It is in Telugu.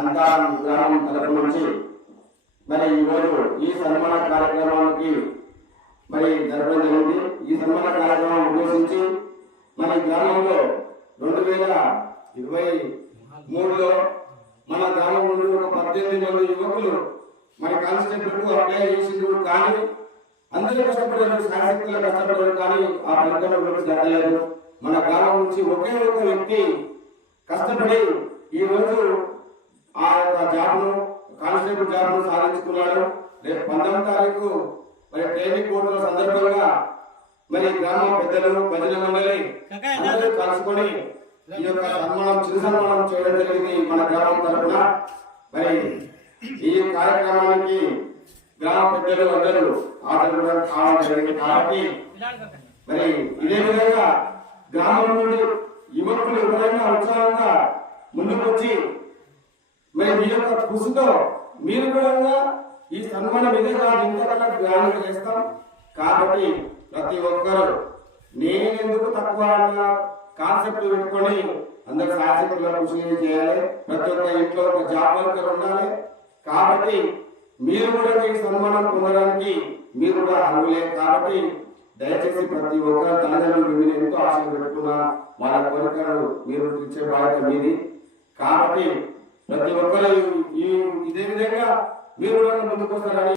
అంతారం గ్రామం తరపు నుంచి మరి ఈరోజు ఈ సన్మాన కార్యక్రమానికి మరి జరపడం జరిగింది. ఈ సన్మాన కార్యక్రమం ఉద్దేశించి మన గ్రామంలో 2023లో మన గ్రామం నుండి ఒక 18 మంది యువకులు మన కానిస్టేబుల్ అప్లై చేసిండ్రు. కానీ అందరూ కష్టపడారు, శారీరకంగా కష్టపడారు, కానీ ఆ ఫలితం జరగలేదు. మన గ్రామం నుంచి ఒకే ఒక వ్యక్తి కష్టపడి ఈ రోజు ఆ యొక్క జాబ్ను కానిస్టేబుల్ జాబ్ను సాధించుకున్నాడు. రేపు 19వ తారీఖు మరి ట్రైనింగ్ కోర్టుల సందర్భంగా మరి గ్రామ పెద్దలు భజన మండలి అందరూ కలుసుకొని ఈ యొక్క చిరు సన్మానం చేయడం జరిగింది మన గ్రామం తరఫున. మరి ఈ కార్యక్రమానికి గ్రామ పెద్దలు అందరూ ఆదరణ కావడం జరిగింది. కాబట్టి మరి ఇదే విధంగా గ్రామం నుండి యువకులు ఎవరైనా ఉత్సాహంగా ముందుకు వచ్చి మరి మీ యొక్క కృషితో మీరు కూడా ఈ సన్మానం ఇదే కాదు, ఇంతకన్నా గ్రామం చేస్తాం. కాబట్టి ప్రతి ఒక్కరు నేనెందుకు తక్కువ అన్న కాన్సెప్ట్ పెట్టుకొని అందరు శాశ్వతంగా కృషి చేయాలి. ప్రతి ఒక్క ఇంట్లో ఒక జాబ్ వర్కర్ ఉండాలి. కాబట్టి మీరు కూడా ఈ సన్మానం పొందడానికి మీరు కూడా అర్హులే. కాబట్టి దయచేసి ప్రతి ఒక్కరు తల్లిదండ్రులు మీరు ఎంతో ఆశలు పెట్టుకున్నా వాళ్ళ కోరికలు మీరు ఇచ్చే బాధ్యత మీది. కాబట్టి ప్రతి ఒక్కరు ఇదే విధంగా మీరు కూడా ముందుకు వస్తారని